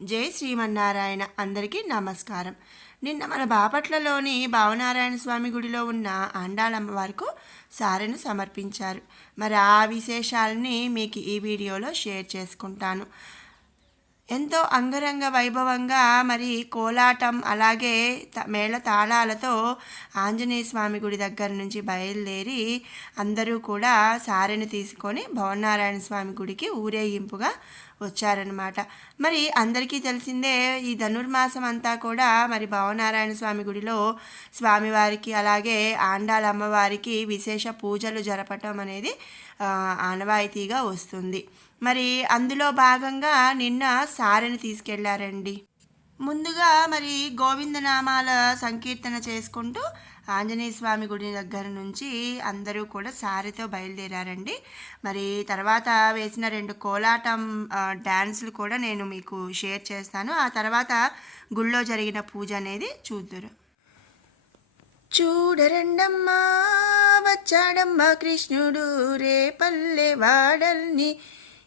జై శ్రీమన్నారాయణ అందరికీ నమస్కారం. నిన్న మన బాపట్లలోని భావనారాయణ స్వామి గుడిలో ఉన్న ఆండాళమ్మవారికి సారెను సమర్పించారు. మరి ఆ విశేషాలని మీకు ఈ వీడియోలో షేర్ చేసుకుంటాను. ఎంతో అంగరంగ వైభవంగా మరి కోలాటం అలాగే త- మేళ తాళాలతో ఆంజనేయ స్వామి గుడి దగ్గర నుంచి బయలుదేరి అందరూ కూడా సారెని తీసుకొని భవనారాయణ స్వామి గుడికి ఊరేగింపుగా వచ్చారనమాట మరి అందరికీ తెలిసిందే ఈ ధనుర్మాసం అంతా కూడా మరి భవనారాయణ స్వామి గుడిలో స్వామివారికి అలాగే ఆండాల అమ్మవారికి విశేష పూజలు జరపటం అనేది ఆనవాయితీగా వస్తుంది. మరి అందులో భాగంగా నిన్న సారెని తీసుకెళ్ళారండి. ముందుగా మరి గోవిందనామాల సంకీర్తన చేసుకుంటూ ఆంజనేయ స్వామి గుడి దగ్గర నుంచి అందరూ కూడా సారీతో బయలుదేరారండి. మరి తర్వాత వేసిన రెండు కోలాటం డ్యాన్సులు కూడా నేను మీకు షేర్ చేస్తాను. ఆ తర్వాత గుళ్ళో జరిగిన పూజ అనేది చూద్దురు. చూడరండమ్మా వచ్చాడమ్మా కృష్ణుడు రేపల్లె వాడల్ని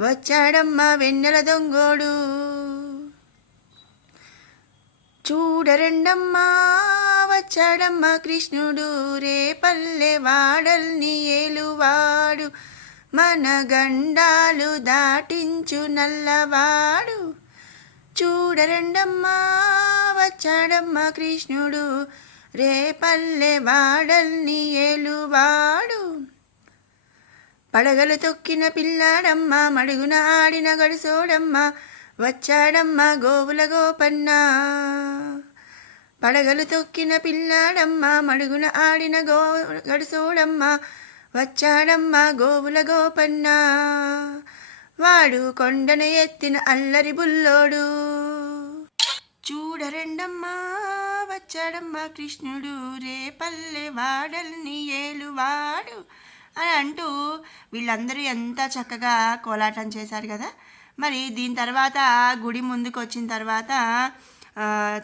వచ్చాడమ్మా వెన్నెల దొంగోడు. చూడరండమ్మా వచ్చాడమ్మా కృష్ణుడు రే పల్లె వాడల్ని ఏలువాడు. మన గండాలు దాటించు నల్లవాడు. చూడరండమ్మా వచ్చాడమ్మా కృష్ణుడు రే పల్లె వాడల్ని ఏలువాడు. పడగలు తొక్కిన పిల్లాడమ్మ మడుగున ఆడిన గడుసోడమ్మ వచ్చాడమ్మ గోవుల గోపన్న. పడగలు తొక్కిన పిల్లాడమ్మ మడుగున ఆడిన గో గడుసోడమ్మ వచ్చాడమ్మ గోవుల గోపన్న. వాడు కొండన ఎత్తిన అల్లరి బుల్లోడు. చూడరండమ్మా వచ్చాడమ్మా కృష్ణుడు రేపల్లె వాడల్ని వాడల్నియే. అని అంటూ వీళ్ళందరూ ఎంత చక్కగా కోలాటం చేశారు కదా. మరి దీని తర్వాత గుడి ముందుకు వచ్చిన తర్వాత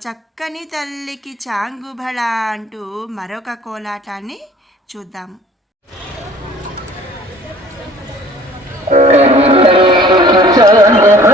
చక్కని తల్లికి చాంగుబళ అంటూ మరొక కోలాటాన్ని చూద్దాము. చాంగుబళ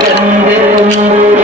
aprende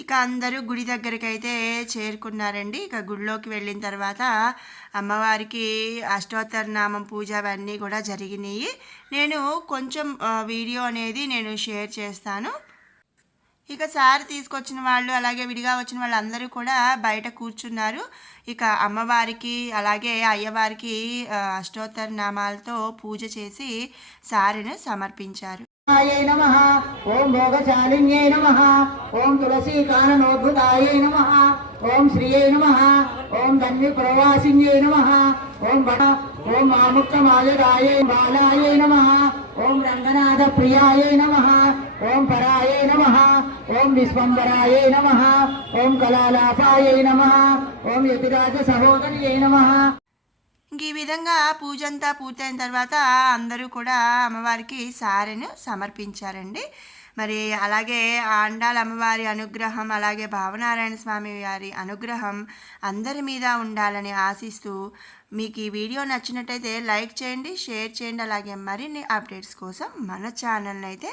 ఇక అందరూ గుడి దగ్గరికి అయితే చేరుకున్నారండి. ఇక గుడిలోకి వెళ్ళిన తర్వాత అమ్మవారికి అష్టోత్తర నామం పూజ అవన్నీ కూడా జరిగినాయి. నేను కొంచెం వీడియో అనేది నేను షేర్ చేస్తాను. ఇక సార్ తీసుకొచ్చిన వాళ్ళు అలాగే విడిగా వచ్చిన వాళ్ళందరూ కూడా బయట కూర్చున్నారు. ఇక అమ్మవారికి అలాగే అయ్యవారికి అష్టోత్తర నామాలతో పూజ చేసి సారిని సమర్పించారు. నమ. ఓం భోగశాలిన్యై నమ. ఓం తులసీ కాననోద్భుతాయ నమ. ఓం శ్రీయే ఓం ధన్వి ప్రవాసిన్యై నమ. ఓం భట ఓం మాముక్తమాలయాయ బాలాయ నమ. ఓం రంగనాథ ప్రియాయ నమ. ఓం పరాయ నమ ఓం విశ్వంబరాయ నమ ఓం కళాలాపాయ నమ ఓం యతిరాజ సహోదరియై నమ. ఈ విధంగా పూజంతా పూర్తయిన తర్వాత అందరూ కూడా అమ్మవారికి సారెను సమర్పించారండి. మరి అలాగే అండాల అమ్మవారి అనుగ్రహం అలాగే భావనారాయణ స్వామి వారి అనుగ్రహం అందరి మీద ఉండాలని ఆశిస్తూ మీకు ఈ వీడియో నచ్చినట్టయితే లైక్ చేయండి షేర్ చేయండి అలాగే మరిన్ని అప్డేట్స్ కోసం మన ఛానల్ని అయితే